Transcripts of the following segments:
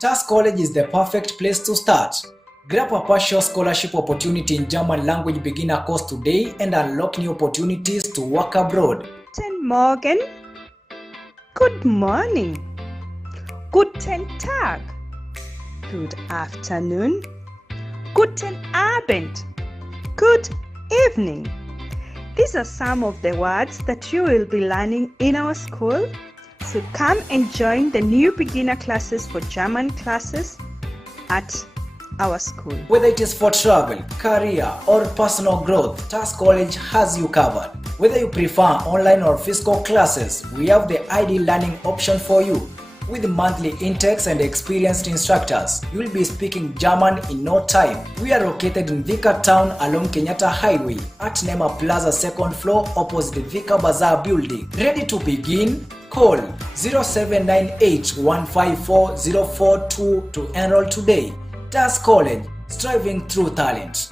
TAS College is the perfect place to start. Grab a partial scholarship opportunity in German language beginner course today and unlock new opportunities to work abroad. Guten Morgen. Good morning. Guten Tag. Good afternoon. Guten Abend. Good evening. These are some of the words that you will be learning in our school. So come and join the new beginner classes for German classes at our school. Whether it is for travel, career, or personal growth, TAS College has you covered. Whether you prefer online or physical classes, we have the ideal learning option for you. With monthly intakes and experienced instructors, you will be speaking German in no time. We are located in Vika Town along Kenyatta Highway at Nema Plaza 2nd floor opposite Vika Bazaar building. Ready to begin? Call 0798-154-042 to enroll today. TAS College, striving through talent.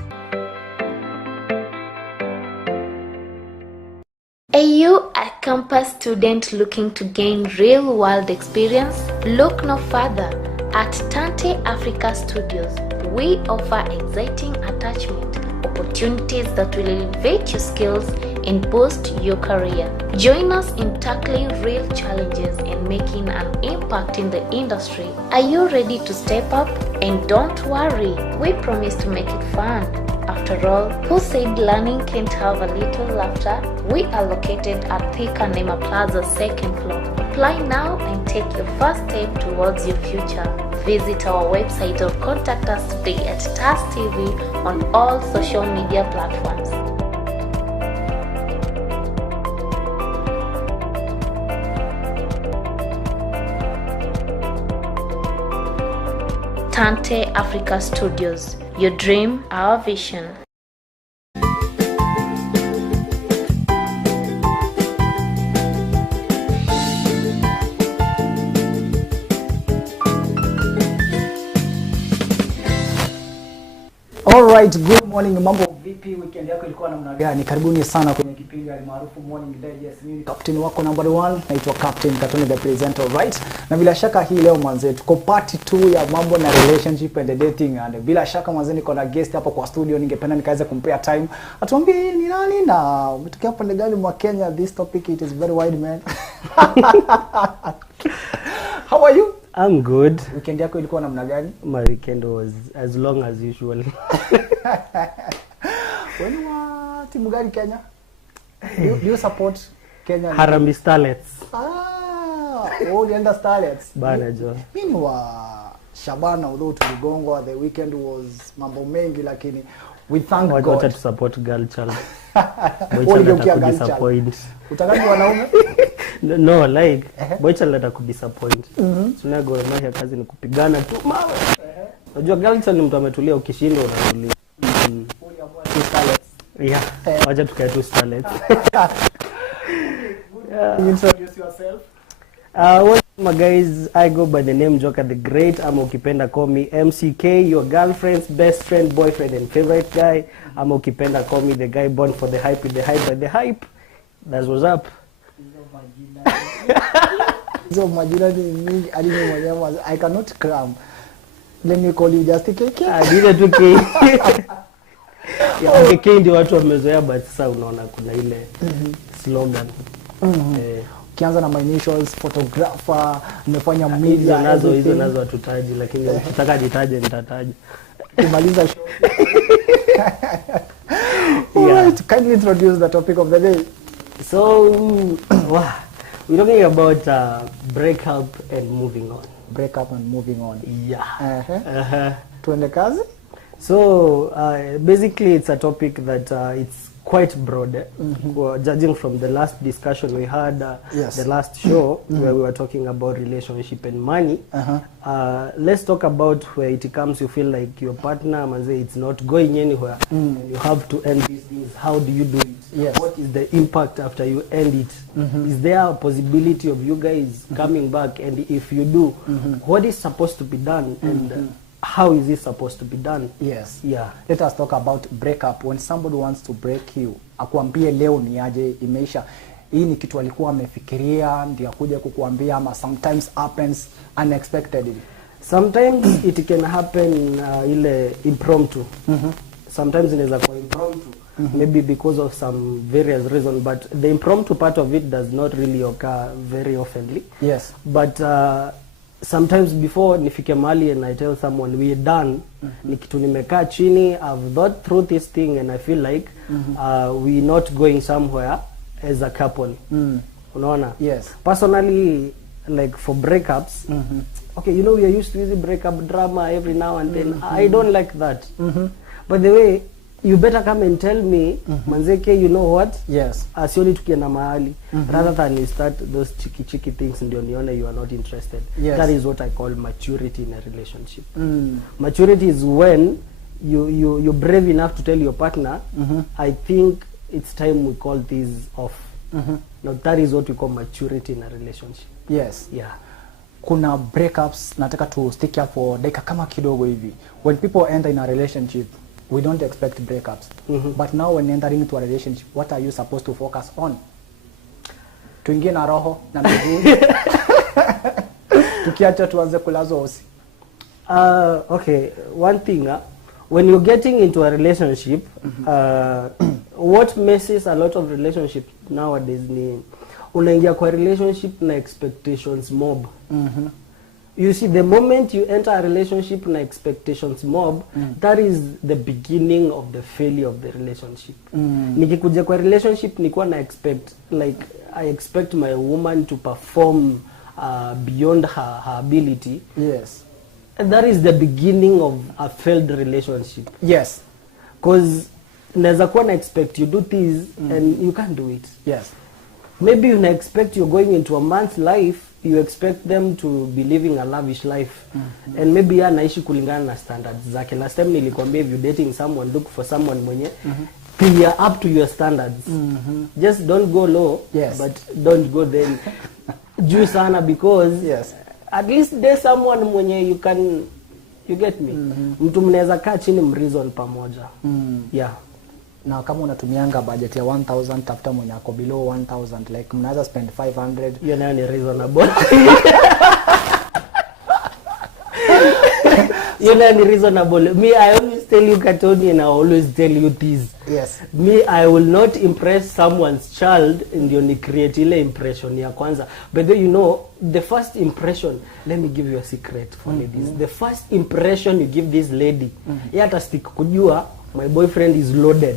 Are you a campus student looking to gain real-world experience? Look no further. At Tante Africa Studios, we offer exciting attachment opportunities that will elevate your skills and boost your career. Join us in tackling real challenges and making an impact in the industry. Are you ready to step up? And don't worry, we promise to make it fun. After all, who said learning can't have a little laughter? We are located at Thika Nema Plaza 2nd floor. Apply now and take your first step towards your future. Visit our website or contact us today at TAS TV on all social media platforms. Tante Africa Studios. Your dream, our vision. Alright, good morning. Mambo vipi? Weekend yako ilikuwa namna gani? Karibuni sana kwenye kipindi maarufu Morning Digest. Mimi ni captain wako number 1, naitwa Captain Katone the presenter, right? Na bila shaka hii leo mwanzo tuko part 2 ya mambo na relationship and dating, and bila shaka mwanzo niko na guest hapa kwa studio. Ningependa nikaweza kumpea time atuambie ni nani na umetokea pande gani mwa Kenya. This topic it is very wide, man. How are you? I'm good. Weekend yako ilikuwa namna gani? My weekend was as long as usual. When you are timu gani Kenya? Do you support Kenya? Harambee Starlets. Ulienda Starlets. Bana jo. Mimi wa Shabana, although tuligongwa, the weekend was mambo mengi, lakini we thank God. Wacha to support girl child. Wacha disappoint. Utakani wanaume? No, like bocha leta ku disappoint. Tuna go maisha kazi ni kupigana tu mawe. Unajua girl child ni mtu ametulia, ukishinda unarudia. Yeah. Wacha tukae tu Starlets. Introduce yourself. Well, my guys, I go by the name Joker the Great. I'm ukipenda call me MCK, your girlfriend's best friend, boyfriend and favorite guy. I'm ukipenda call me the guy born for the hype with the hype by the hype. That's what's up. So majina ni mingi hadi mimi mwenyewe I cannot cram. Let me call you just KK. Dile tu K. Ya KK ndio watu wamezoea, but sasa unaona kuna ile slogan. Kianza na my initials, photographer, nimefanya media hizo nazo hatutaji, lakini ukitaka jitaje nitataja. Kimaliza show. Alright, kindly introduce the topic of the day. So, we're talking about breakup and moving on. Breakup and moving on. Yeah. Tuende kazi? So, basically it's a topic that it's quite broad. Judging from the last discussion we had, the last show where we were talking about relationship and money. Let's talk about where it comes you feel like your partner it's not going anywhere. You have to end these things. How do you do it? Yes. What is the impact after you end it? Is there a possibility of you guys coming back? And if you do, what is supposed to be done? And how is it supposed to be done? Yes. Yeah. Let us talk about breakup. When somebody wants to break you, akuambie leo ni aje imeisha. Hii ni kitu alikuwa amefikiria ndio akuje kukuambia, ama sometimes happens unexpectedly. Sometimes it can happen ile impromptu. Sometimes inaweza kuwa impromptu. Maybe because of some various reasons, but the impromptu part of it does not really occur very oftenly. Yes. But sometimes before nifike mahali and I tell someone we're done, ni kitu nimekaa chini, I've thought through this thing and I feel like we're not going somewhere as a couple. Unaona? Yes. Personally, like for breakups, okay, you know, we are used to using breakup drama every now and then. I don't like that. By the way, you better come and tell me, manzeke, you know what? Yes. Asioni tukienda mahali, rather than you start those cheeky things ndio nione you are not interested. Yes. That is what I call maturity in a relationship. Maturity is when you're brave enough to tell your partner, I think it's time we call this off. Now that is what we call maturity in a relationship. Yes. Yeah. Kuna breakups, nataka to stick here for dakika kama kidogo hivi. When people enter in a relationship, we don't expect breakups. But now when entering into a relationship, what are you supposed to focus on? Tuingie na roho na miguu. Tukiacha tuanze kulazo osi. Okay, one thing, when you're getting into a relationship, what messes a lot of relationships nowadays ni unaingia kwa relationship na expectations mob. You see, the moment you enter a relationship na expectations mob, that is the beginning of the failure of the relationship. Nikikuja kwa relationship nikuwa na expect, like I expect my woman to perform beyond her ability. Yes. And that is the beginning of a failed relationship. Yes. Because naweza kuwa na expect you do this and you can't do it. Yes. Maybe you expect you're going into a man's life, you expect them to be living a lavish life. And maybe ya naishi kulingana na standards zake. Last time nilikwambia, if you're dating someone, look for someone mwenye clear up to your standards. Just don't go low, yes, but don't go then juu sana, because yes, at least there's someone mwenye you get me. Mtu mnaweza kaa chini mreason pamoja. Yeah. Na kama unatumianga budget ya 1000, tafuta mwenye ako below 1000, like mnaweza spend 500. Hiyo nayo ni reasonable. You know, ni reasonable. Me, I always tell you, Katoni, and I always tell you this. Yes. Me, I will not impress someone's child ndio ni create ile impression ya kwanza. But then, you know, the first impression, let me give you a secret for ladies. The first impression you give this lady, hata stick kujua, my boyfriend is loaded.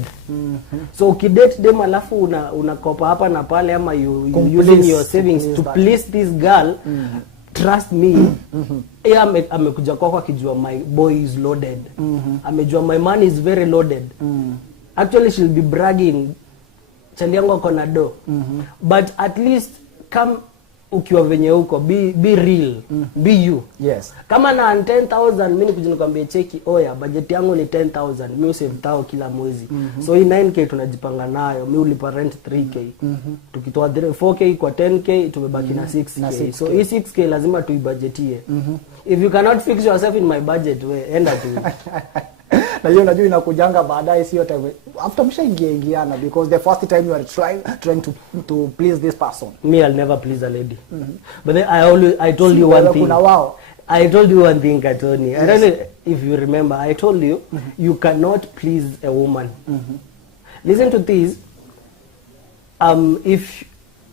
So ukidate dem alafu unakopa hapa na pale, ama you using your savings to please this girl, trust me, amekuja kwako akijua my boy is loaded. Amejua my man is very loaded. Actually she'll be bragging, chali yangu ako na do. But at least come ukiwa venye huko, be real, be you. Yes. Kama na 10,000, mimi nikuje nikwambie cheki, oya budget yangu ni 10,000, mimi save tao kila mwezi. So hii 9k tunajipanga nayo, mimi ulipa rent 3k. Tukitoa 4k kwa 10k tumebaki na 6k. So hii 6k lazima tuibudgetie. If you cannot fix yourself in my budget, we enda tu. Na hiyo najua inakujanga baadaye, sio time after mshaingiana, because the first time you are trying to please this person. Me, I'll never please a lady. But then I told you one thing. I told you one thing, Katoni. I don't know if you remember. I told you, you cannot please a woman. Listen to this. If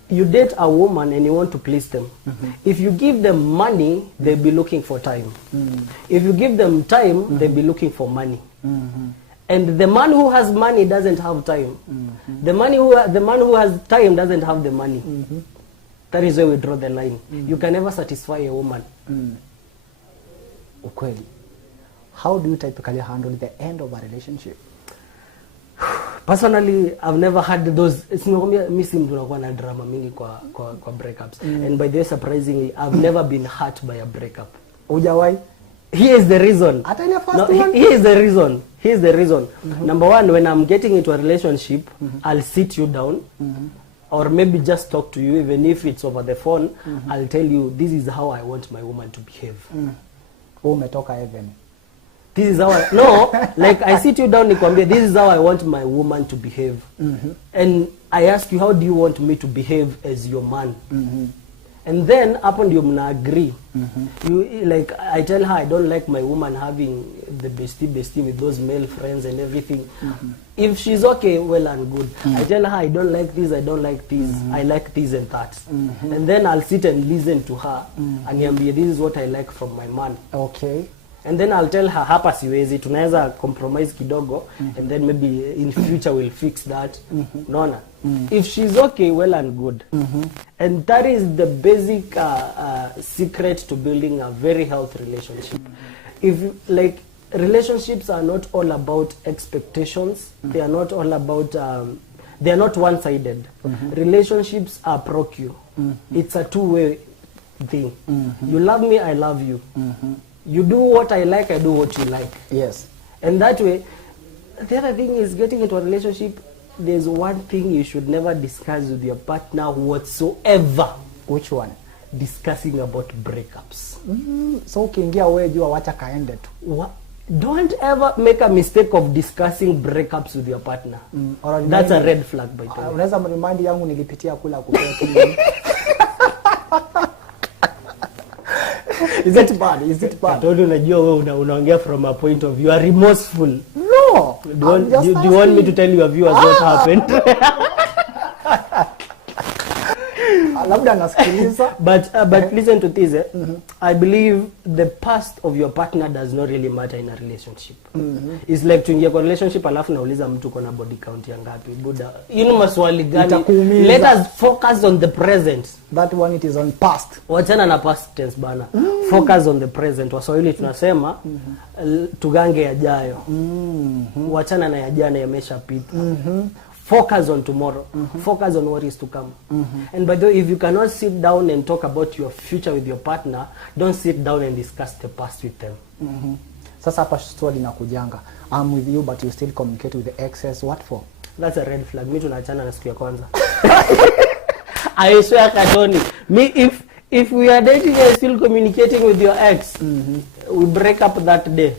you date a woman and you want to please them, if you give them money, they'll be looking for time. If you give them time, they'll be looking for money. And the man who has money doesn't have time. The man who has time doesn't have the money. That is where we draw the line. You can never satisfy a woman. Ukweli. How do you typically handle the end of a relationship? Personally, I've never had those. Mimi si mtu nakuwa na drama mingi kwa breakups. And by the way, surprisingly, I've never been hurt by a breakup. Hujawahi? Here is the reason. Here is the reason. Number one, when I'm getting into a relationship, I'll sit you down, or maybe just talk to you, even if it's over the phone. I'll tell you, this is how I want my woman to behave. Umetoka heaven. This is how like I sit you down, nikwambia, this is how I want my woman to behave. And I ask you, how do you want me to behave as your man? And then hapo ndio mna agree. You like I tell her I don't like my woman having the bestie with those male friends and everything. If she's okay, well and good. I tell her I don't like this, I don't like this, I like this and that. And then I'll sit and listen to her and niambie this is what I like from my man. Okay. And then I'll tell her hapa siwezi, tunaweza compromise kidogo, and then maybe in future we'll fix that. Nona. If she's okay, well and good. And that is the basic secret to building a very healthy relationship. If like relationships are not all about expectations, they are not all about they are not one-sided. Relationships are pro-Q. It's a two-way thing. You love me, I love you. You do what I like, I do what you like. Yes. And that way, the other thing is getting into a relationship, there's one thing you should never discuss with your partner whatsoever. Which one? Discussing about breakups. So ukiingia wewe jua wacha kaende tu. Don't ever make a mistake of discussing breakups with your partner. That's a red flag by the way. Unaweza remind yangu nilipitia kula kupea. Is it bad? Is it bad? Don't unajua wewe unaongea from a point of view, you are remorseful. No. Do you want me to tell your viewers what happened? Labda nasikiliza. But listen to this. I believe the past of your partner does not really matter in a relationship. It's like tuingia kwa relationship alafu nauliza mtu kona body count ya ngapi. Buda. Maswali gani? Let us focus on the present. That one it is on past. Wachana na past tense bana. Focus on the present. Waswahili tunasema tugange yajayo. Wachana na yajana yameshapita. Focus on tomorrow. Focus on what is to come. And by the way, if you cannot sit down and talk about your future with your partner, don't sit down and discuss the past with them. Sasa hapa story na kujanga. I'm with you but you still communicate with the exes. What for? That's a red flag. Me tunaachana na siku ya kwanza. I swear Katoni. Me if we are dating and still communicating with your ex, we break up that day.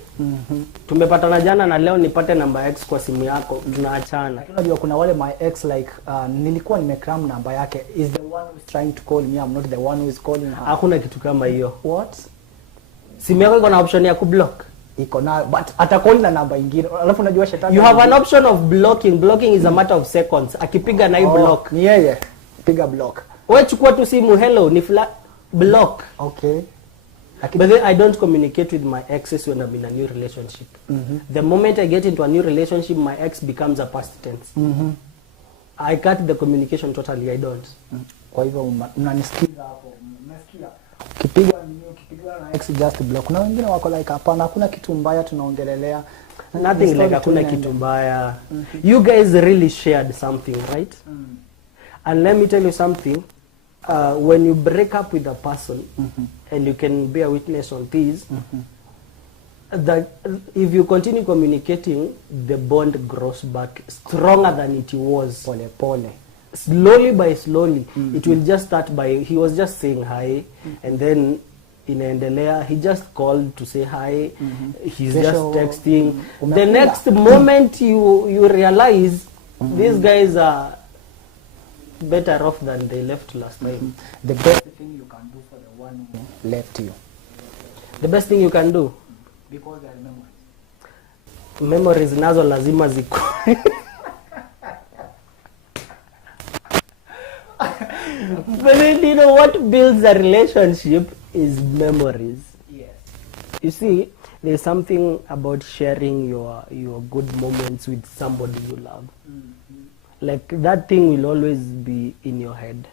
Tumepatana jana na leo nipate namba ex kwa simu yako, tunaachana. Unajua kuna wale my ex like nilikuwa nimekram namba yake, is the one who is trying to call me, I'm not the one who is calling her. Hakuna kitu kama hiyo. What? Simu yako iko na option ya kublock. Iko na but atakoli na namba nyingine. Alafu unajua shetani. You have an option of blocking. Blocking is a matter of seconds. Akipiga na block. Ni yeye. Piga block. Wewe chukua tu simu, hello, ni block. Okay. But then I don't communicate with my exes when I'm in a new relationship. The moment I get into a new relationship, my ex becomes a past tense. I cut the communication totally. I don't. Kwa hivyo unanisikiza hapo. Umesikia? Ukipiga na ex just block. Na wengine wako like hapana, hakuna kitu mbaya tunaongelelea. Nothing like hakuna kitu mbaya. You guys really shared something, right? And let me tell you something. When you break up with a person, and you can bear witness on this, that if you continue communicating, the bond grows back stronger than it was. Pole pole. Slowly by slowly, it will just start by, he was just saying hi, and then inaendelea, he just called to say hi, he's just texting. The next moment you realize, these guys are better off than they left last time. The best thing you can do for the one who left you. The best thing you can do? Because there are memories. Memories nazo lazima ziko. But then, you know what builds a relationship is memories. Yes. You see, there's something about sharing your good moments with somebody you love. Like that thing will always be in your head.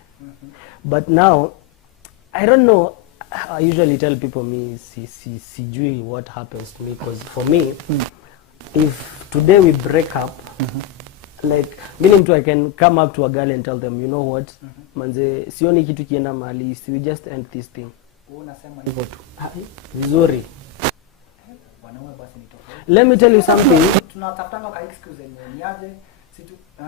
But now, I don't know, I usually tell people sijui what happens to me, because for me, if today we break up, like meaning I can come up to a girl and tell them, you know what, manze, sioni kitu kienda mahali, we just end this thing. Unasema hivyo tu. Vizuri. Let me tell you something. Tunatafutanga ka excuse yenyewe niaje?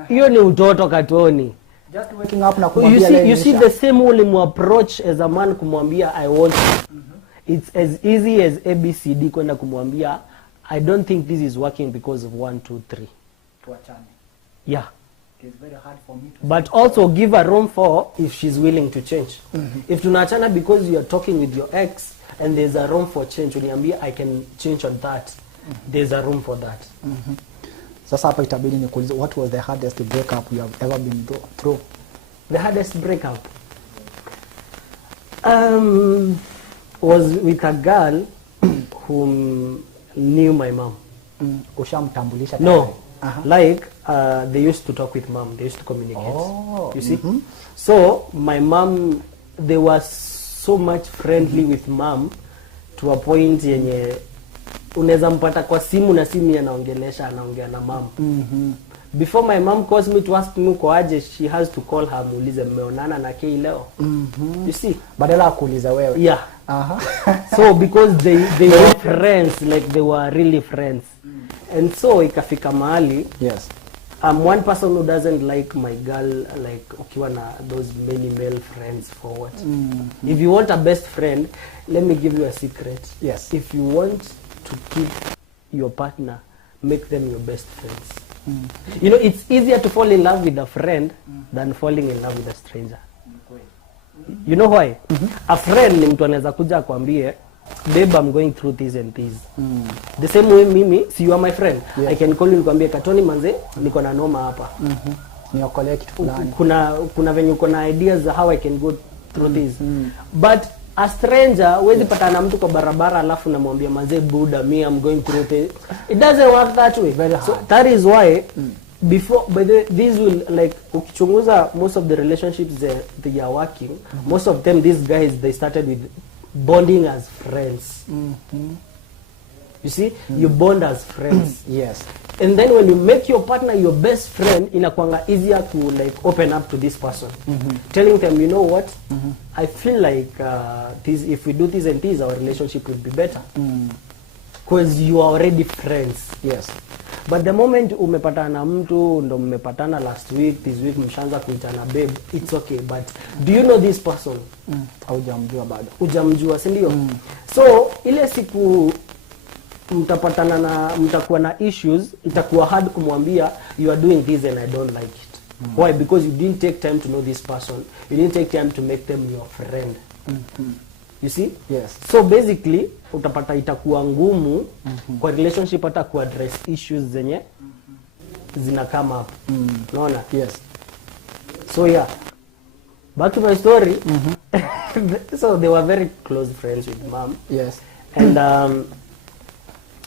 Hiyo ni utoto Katoni. Just waking up na kumwambia you see the same way you approach as a man kumwambia I want you. It's as easy as ABCD kwenda kumwambia I don't think this is working because of 1 2 3. Tuachane. Yeah. it is very hard for me to but also give her room for if she's willing to change. If tunaachana because you are talking with your ex and there's a room for change, uniambia I can change on that, there's a room for that. Sasa hapa itabidi nikuulize, what was the hardest breakup you have ever been through? The hardest breakup was with a girl whom knew my mom. Ushamtambulisha? No, like they used to talk with mom, they used to communicate. You see? So my mom, they were so much friendly with mom to a point yenye unaweza mpata kwa simu na simu anaongelea na mom. Before my mom calls me to ask me uko aje, she has to call her, muulize mmeonana na Kei leo. You see? Badala kuuliza wewe. Yeah. So because they were friends, like they were really friends. And so ikafika mahali, yes. One person who doesn't like my girl, like ukiwa na those many male friends for what? If you want a best friend, let me give you a secret. Yes. If you want to keep your partner, make them your best friends. You know, it's easier to fall in love with a friend than falling in love with a stranger. You know why? A friend ni mtu anaweza kuja akwambie, babe, I'm going through this and this. The same way mimi, see, you are my friend. Yeah. I can call you nikwambie, Katoni manze, niko na noma hapa. Niokolee kitu fulani. Kuna venye uko na ideas how I can go through this. But a stranger, wezi pata na mtu kwa barabara alafu namwambia manze, Buddha, me, I'm going through this. It doesn't work that way. Very hard. So that is why before, by the way, these will, like, ukichunguza most of the relationships they are working, most of them, these guys, they started with bonding as friends. You see, you bond as friends. Yes. And then when you make your partner your best friend, inakuanga easier to like open up to this person, telling them, you know what, I feel like this, if we do this and this, our relationship will be better, because you are already friends. Yes. But the moment umepatana na mtu, ndo mmepatana last week, this week mshaanza kuitana babe, it's okay, but do you know this person? Hujamjua bado. Hujamjua, si ndio? So ile siku mtapatana na mtakuwa na issues, itakuwa hard kumwambia you are doing this and I don't like it. Why? Because you didn't take time to know this person. You didn't take time to make them your friend. You see? Yes. So basically utapata itakuwa ngumu kwa relationship hata ku address issues zenye zina come up. Unaona? Yes. So yeah. Back to my story. So they were very close friends with mom. Yes. And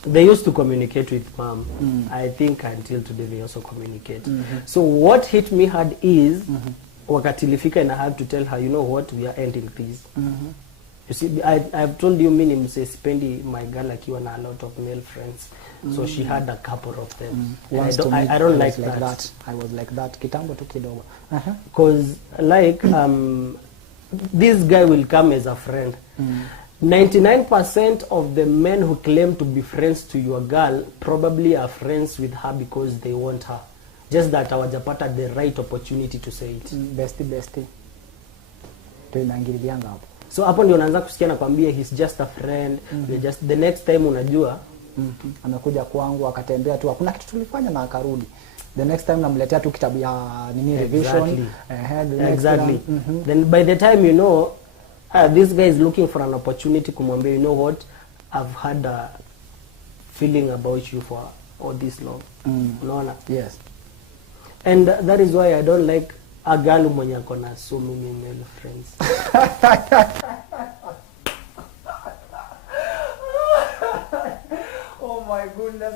they used to communicate with mom. I think until today they also communicate. So what hit me hard is wakati ilifika and I had to tell her, you know what, we are ending this. You see, I've told you mimi sipendi my girl akiwa na a lot of male friends. So she had a couple of them. I don't like that. I was like that. Kitambo tu kidogo. Because like this guy will come as a friend. 99% of the men who claim to be friends to your girl probably are friends with her because they want her. Just that hawajapata the right opportunity to say it. Bestie. Tunaingilianga hapo. So hapo ndio unaanza kusikia na kwambia he's just a friend. Just the next time unajua amekuja kwangu akatembea tu, hakuna kitu tulifanya na akarudi. The next time namletea tu kitabu ya nini revision. Exactly. Then by the time you know this guy is looking for an opportunity kumwambia, you know what, I've had a feeling about you for all this long. Unaona? Yes. And that is why I don't like a girl mwenye ako na so many male friends. Oh my goodness.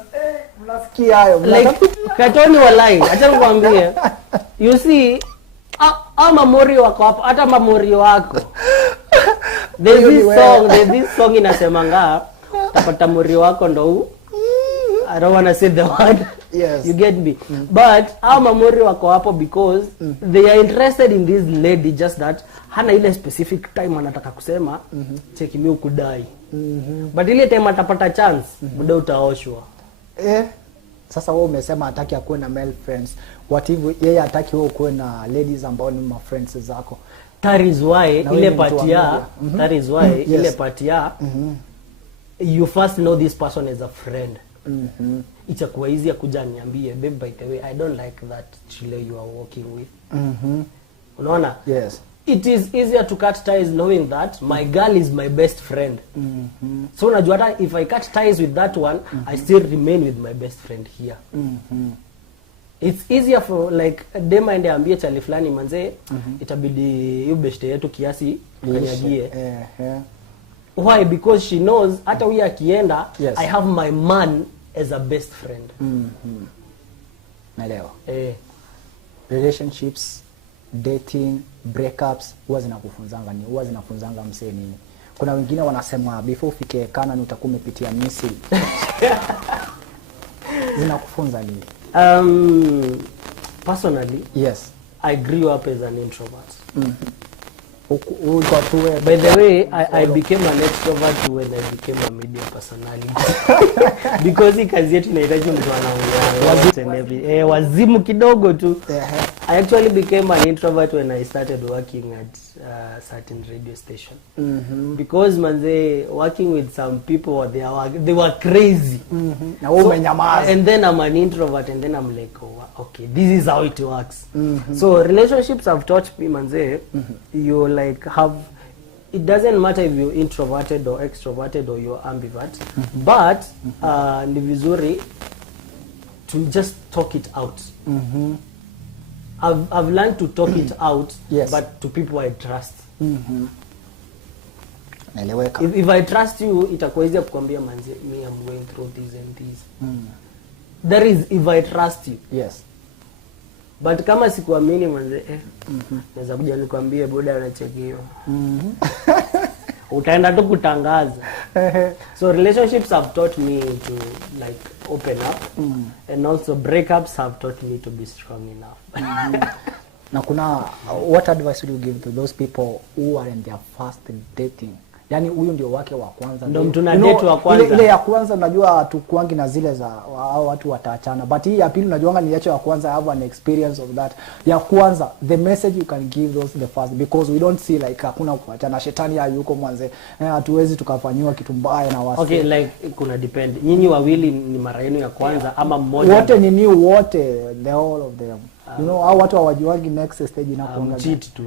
Mnasikia hayo. Like Katoni walai, acha nikwambie. You see, ama mori wako hapo, hata mamori wako. There's this song inasemanga, tapata mori wako ndo I don't want to say the word. Yes. You get me? But ama mori wako hapo because they are interested in this lady, just that hana ile specific time anataka kusema cheki mimi ukudai. But ile time atapata chance, muda utaoshwa. Sasa wewe umesema hataki akuwe na male friends. What if yeye hataki wewe ukuwe na ladies ambao ni ma friends zako? That is why ile patia, that is why ile patia you first know this person as a friend. itakuwa easy ya kuja niambie, babe, by the way, I don't like that chile you are walking with. Unaona? Yes. It is easier to cut ties knowing that my girl is my best friend. So unajua hata if I cut ties with that one, I still remain with my best friend here. It's easier for like dem aende ambie chali fulani manze, itabidi yu beshte yetu kiasi kanyagie. Why? Because she knows hata huyu akienda, I have my man as a best friend. Naelewa. Relationships, dating, breakups huwa zinafunzanga msee nini? Kuna wengine wanasema before ufike Canaan utakuwa umepitia Misri. Zinakufunza nini? Personally, yes, I grew up as an introvert. By the way, I became an extrovert when I became a media personality. Because kazi yetu inahitaji mtu anaongea wazimu kidogo tu. I actually became an introvert when I started working at a certain radio station. Because manze, working with some people, they were crazy. And then I'm an introvert, and then I'm like, oh, okay, this is how it works. So relationships have taught me, manze, you like have, it doesn't matter if you're introverted or extroverted or you're ambivert, but ni vizuri to just talk it out. I've learned to talk it out, but to people I trust. If I trust you, itakuwa easy kukwambia manzi, me I'm going through this and this. That is if I trust you. Yes. But kama sikuamini manzi, naweza kuja nikwambie boda anachekio. Utaenda tu kutangaza. So relationships have taught me to like open up, and also breakups have taught me to be strong enough. Na kuna what advice would you give to those people who are in their first dating? Yani huyu ndio wake wa kwanza. Ndio mtu na date wa kwanza. Ile ya kwanza unajua tukuangi na zile za watu wataachana. But hii ya pili unajua ni yacho ya kwanza. I have an experience of that. Ya kwanza, the message you can give those the first, because we don't see like hakuna kuachana, shetani hayuko mwanze. Hatuwezi tukafanywa kitu mbaya na wasi. Okay, like kuna depend. Nyinyi wawili ni mara yenu ya kwanza ama mmoja? Wote ni new, wote, the whole of them. You know how watu hawajuagi next stage inakuanga. Cheat tu.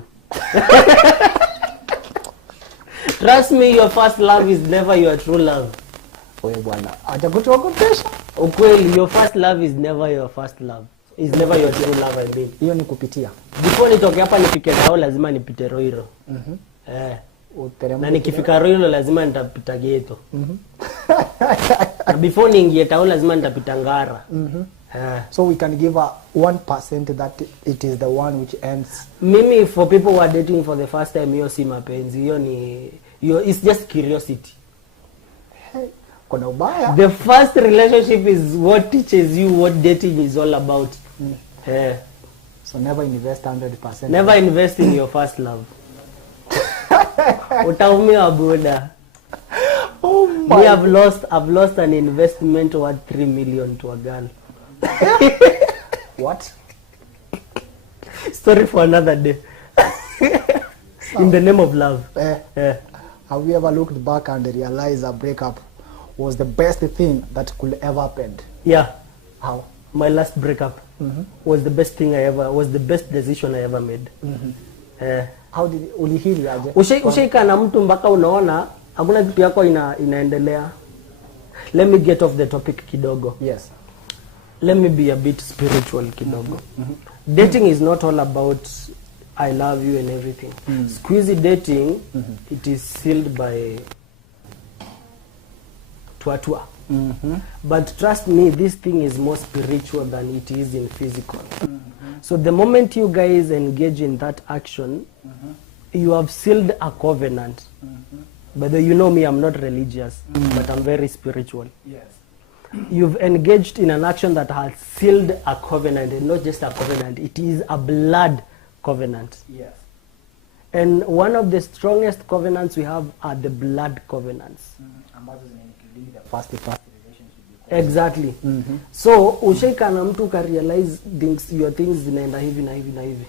Trust me, your first love is never your true love. Wewe bwana, acha kutuogopesha. Ukweli, your first love is never your first love. Is never your true love, I mean. Hiyo ni kupitia. Before nitoke hapa nifike nao lazima nipite Roiro. Na nikifika Roiro lazima nitapita Geto. Before niingie tao lazima nitapita Ngara. So we can give a 1% that it is the one which ends. Mimi, for people who are dating for the first time, hiyo si mapenzi, it's just curiosity. Hey, kuna ubaya. The first relationship is what teaches you what dating is all about. So never invest 100%. Never invest in your first love. Utaumia buda. Oh my. Me, I've lost an investment worth 3 million to a girl. What? Story for another day. In the name of love. Have you ever looked back and realized a breakup was the best thing that could ever happen? Yeah. How? My last breakup was the best decision I ever made. How did ulihili aje? Ushaika na mtu mpaka unaona hakuna kitu yako inaendelea. Let me get off the topic kidogo. Yes. Let me be a bit spiritual kidogo. Dating is not all about I love you and everything. Squeezy dating, it is sealed by tuatua. But trust me, this thing is more spiritual than it is in physical. So the moment you guys engage in that action, you have sealed a covenant. But you know me, I'm not religious, but I'm very spiritual. Yes. You've engaged in an action that has sealed a covenant, and not just a covenant, it is a blood covenant. Yes. And one of the strongest covenants we have are the blood covenants. The first relationship. Exactly. So ushaika na mtu ka realize your things zinaenda hivi na hivi na hivi.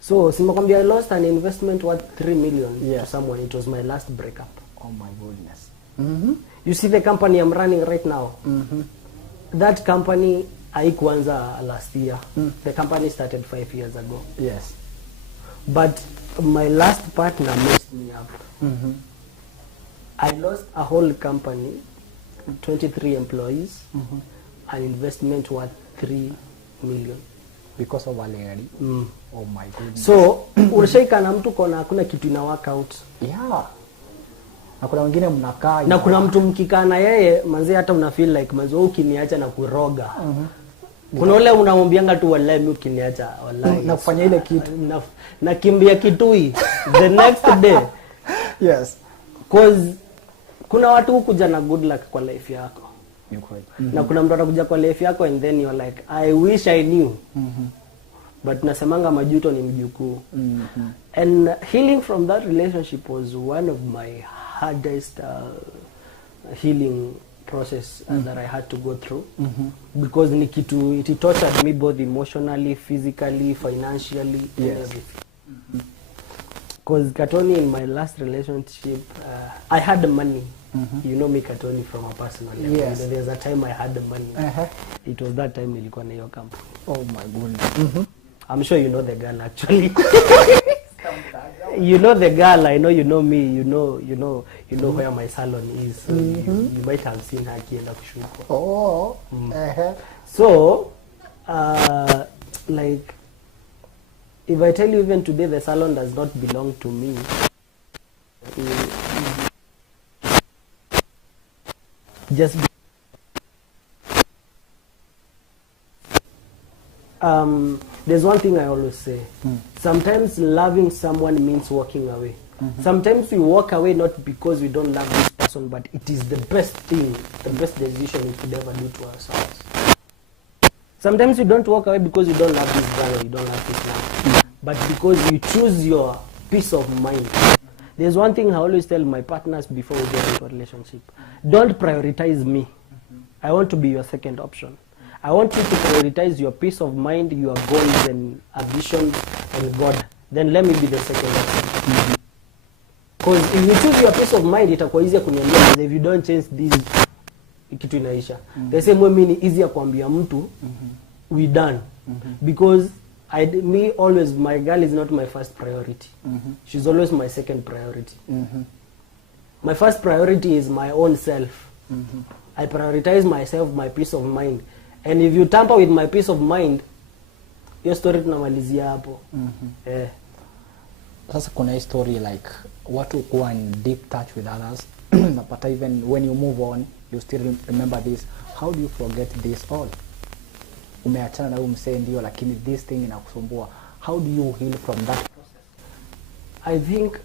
So simakwambia I lost an investment worth 3 million to someone. It was my last breakup. Oh my goodness. You see the company I'm running right now? That company haikuanza last year. The company started 5 years ago. Yes. But my last partner messed me up. I lost a whole company, 23 employees, an investment worth 3 million. Because of a lady. Oh my goodness. So, unashaika na mtu kona hakuna kitu ina work out. Yeah. Na kuna wengine mnakaa. Na kuna mtu mkikaa na yeye, manzi hata una feel like manzi ukiniacha na kuroga. Kuna ule unamwambianga tu wallahi mimi ukiniacha wallahi. Na kufanya ile kitu. Na kimbia kitui the next day. Yes. Cause kuna watu hukuja na good luck kwa life yako. Na kuna mtu atakuja kwa life yako and then you're like I wish I knew. But nasemanga majuto ni mjukuu. And healing from that relationship was one of my hardest healing process that I had to go through. Because it tortured me both emotionally, physically, financially, and everything. Because Katoni, in my last relationship, I had money. You know me, Katoni, from a personal level. Yes. There's a time I had the money. It was that time nilikuwa na hiyo company. Oh my goodness. I'm sure you know the girl actually. You know the girl. I know you know me. You know where my salon is. So you might have seen her kienda kushuko. Oh. So, like, if I tell you even today the salon does not belong to me. Just there's one thing I always say. Sometimes loving someone means walking away. Sometimes we walk away not because we don't love this person, but it is the best thing, the best decision we could ever do to ourselves. Sometimes you don't walk away because you don't love this guy or you don't love this man, but because you choose your peace of mind. There's one thing I always tell my partners before we get into a relationship. Don't prioritize me. I want to be your second option. I want you to prioritize your peace of mind, your goals and ambitions and God. Then let me be the second option. Because if you choose your peace of mind, itakuwa easier kuniambia if you don't change this, kitu inaisha. The same way mimi ni easier kuambia mtu, we done. Because always, my girl is not my first priority. She's always my second priority. My first priority is my own self. I prioritize myself, my peace of mind. And if you tamper with my peace of mind, your story tunamalizia hapo. Sasa kuna story like watu kuwa in deep touch with others, but even when you move on, you still remember this. How do you forget this all? Umeachana na umsee ndio lakini this thing inakusumbua. How do you heal from that process? I think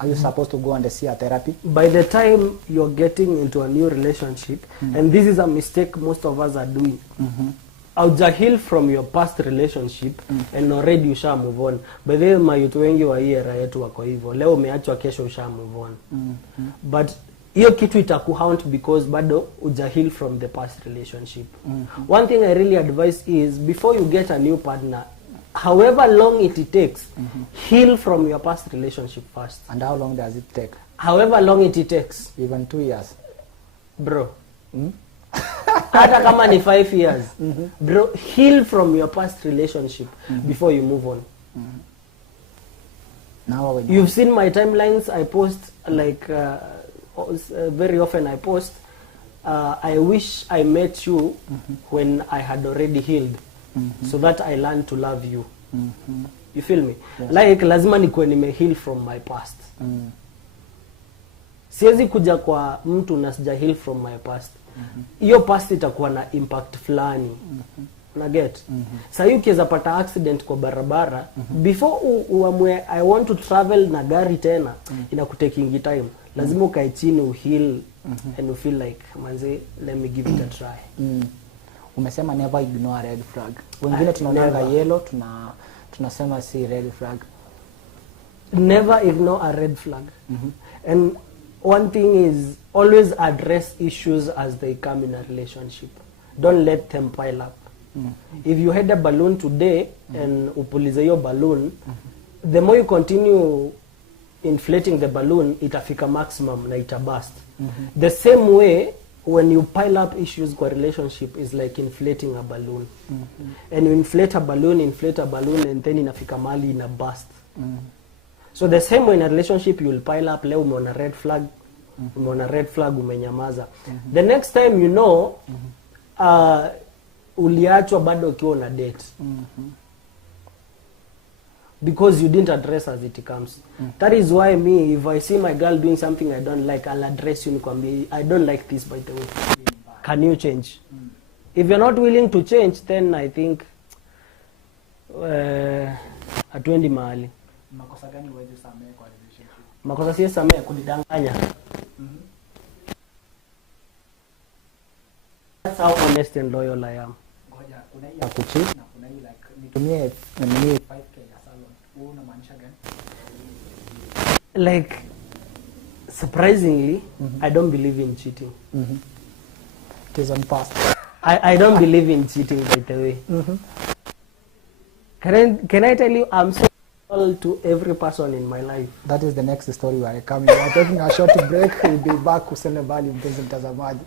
are you supposed to go and see a therapy? By the time you're getting into a new relationship, and this is a mistake most of us are doing, auja heal from your past relationship and already usha move on. By the way, mayutu wengi wa hii era yetu wako hivyo. Leo umeachwa, kesho usha move on. But hiyo kitu itakuhaunt because bado uja heal from the past relationship. One thing I really advise is before you get a new partner, however long it takes, heal from your past relationship first. And how long does it take? However long it takes. Even 2 years. Bro. Hata kama ni 5 years. Bro, heal from your past relationship before you move on. Now you've seen my timelines. I post like very often I post I wish I met you when I had already healed. So that I learned to love you. You feel me? Yes. Like lazima nikuwe nime heal from my past. Siwezi kuja kwa mtu na sija heal from my past. Hiyo past itakuwa na impact fulani. Na get? Sasa ukiweza pata accident kwa barabara, before uamue I want to travel na gari tena, inakutaking time. Lazima ukae chini uheal and you feel like manze, let me give it a try. Umesema never ignore a red flag. Wengine tunaonanga yellow, tunasema si red flag. Never ignore a red flag. And one thing is always address issues as they come in a relationship. Don't let them pile up. If you had a balloon today and upulize your balloon, the more you continue inflating the balloon, itafika maximum na itaburst. The same way, when you pile up issues kwa relationship is like inflating a balloon. And you inflate a balloon, and then inafika mali ina burst. So the same way in a relationship, you will pile up, leo umeona red flag, umenyamaza. The next time you know, uliachwa bado ukiwa na date. Because you didn't address as it comes. That is why me, if I see my girl doing something I don't like, I'll address you. I don't like this, by the way. Can you change? If you're not willing to change, then I think hatuendi mahali. Makosa gani huwezi samehe kwa relationship? Makosa siwezi samehe kunidanganya. That's how honest and loyal I am. Ngoja, kuna hii ya kucheat na kuna hii like nitumie 5k ya salon. Wewe unamaanisha gani? Like, surprisingly, I don't believe in cheating. It is on past. I don't believe in cheating, by the way. Can I tell you, I'm so loyal to every person in my life. That is the next story we are coming. We are taking a short break. We'll be back useme bali mpenzi mtazamaji.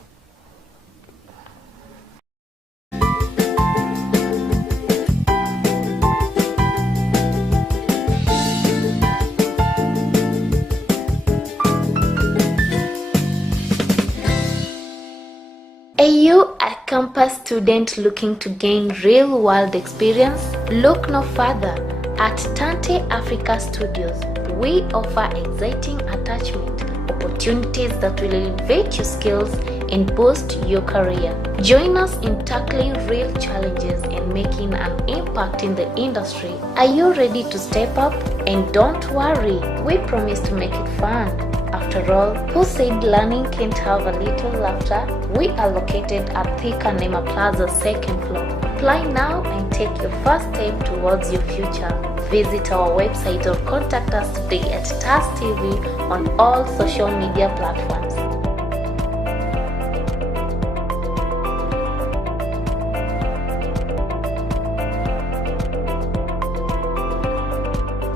Are you a campus student looking to gain real-world experience? Look no further. At Tante Africa Studios, we offer exciting attachment opportunities that will elevate your skills and boost your career. Join us in tackling real challenges and making an impact in the industry. Are you ready to step up? And don't worry, we promise to make it fun. After all, who said learning can't have a little laughter? We are located at Thika Nema Plaza 2nd floor. Apply now and take your first step towards your future. Visit our website or contact us today at TAS TV on all social media platforms.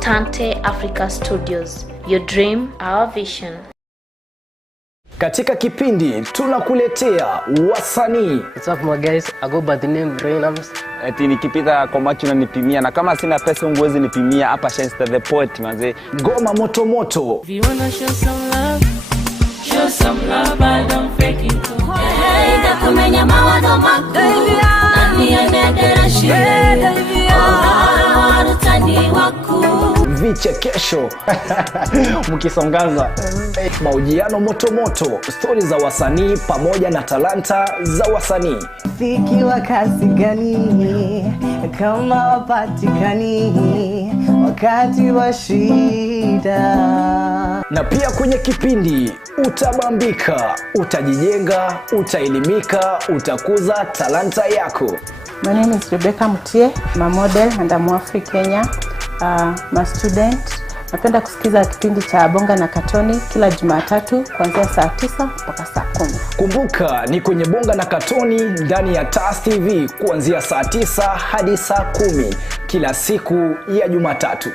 Tante Africa Studios. Your dream, our vision. Katika kipindi tunakuletea wasanii. What's up my guys? I go by the name Reynams. Eti nikipita kwa macho unanipimia na kama sina pesa unguwezi nipimia hapa Shenster the Poet manze. Ngoma moto moto. If you wanna show some love, I don't fake it too. Hey, nakumenya mawazo makuu. Nani anedera shida? Oh, utani waku. Vichekesho mkisongaza mahojiano moto moto, stori za wasanii pamoja na talanta za wasanii. Fiki wa kasi gani kama wapatikani wakati wa shida. Na pia kwenye kipindi utabambika, utajijenga, utaelimika, utakuza talanta yako. My name is Rebecca Mutie. I'm a model and I'm Afri Kenya. I'm a student. Napenda kusikiza kipindi cha Bonga na Katoni kila Jumatatu kuanzia saa 9 mpaka saa 10. Kumbuka ni kwenye Bonga na Katoni ndani ya TAS TV kuanzia saa 9 hadi saa 10 kila siku ya Jumatatu.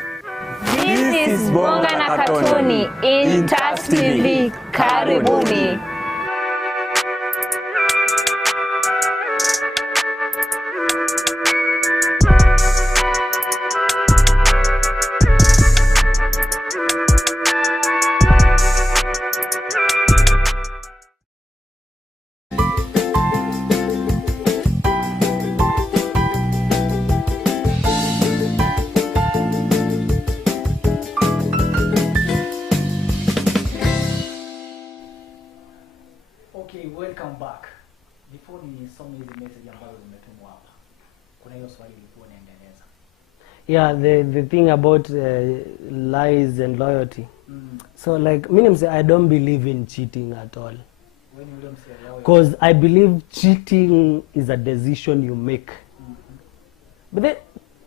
This is Bonga na Katoni in TAS TV. Karibuni. Okay, welcome back. Before nisome hizi message ambayo umetumwa hapa. Kuna hiyo swali ilikuwa inaendeleza. Yeah, the thing about lies and loyalty. So like meaning I don't believe in cheating at all. When you don't say loyal. Because I believe cheating is a decision you make. But then,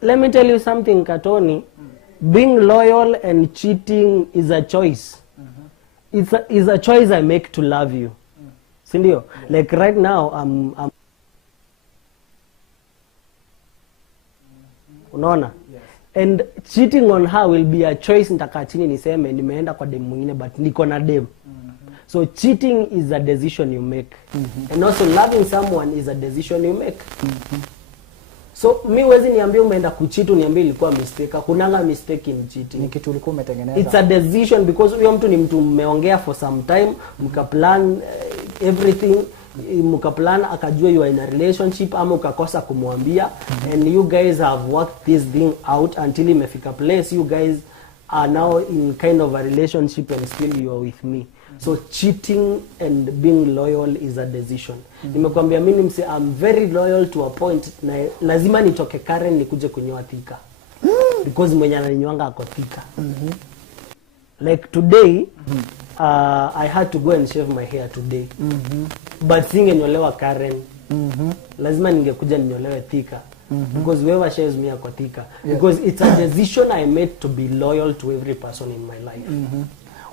let me tell you something, Katoni. Being loyal and cheating is a choice. It's a choice I make to love you. Sindio? Yeah. Like right now, I'm unaona? Yes. And cheating on her will be a choice. Nitakaa chini niseme nimeenda kwa dem mwingine but niko na dem. So cheating is a decision you make. And also loving someone is a decision you make. So mi wezi niambie umeenda kucheat niambie ilikuwa mistake. Kunanga mistake in cheating. Ni kitu ulikuwa umetengeneza. It's a decision because huyo mtu ni mtu mmeongea for some time, mkaplan everything, mkaplan akajua you are in a relationship ama ukakosa kumwambia, and you guys have worked this thing out until imefika place you guys are now in kind of a relationship and still you are with me. So cheating and being loyal is a decision. Nimekwambia mimi mse I'm very loyal to a point na lazima nitoke Karen nikuje kunyoa Thika. Because mwenye ananinywanga ako Thika. Like today I had to go and shave my hair today. But singenyolewa Karen. Lazima ningekuja ninyolewe Thika. Because whoever shaves me ako Thika. Because it's a decision I made to be loyal to every person in my life.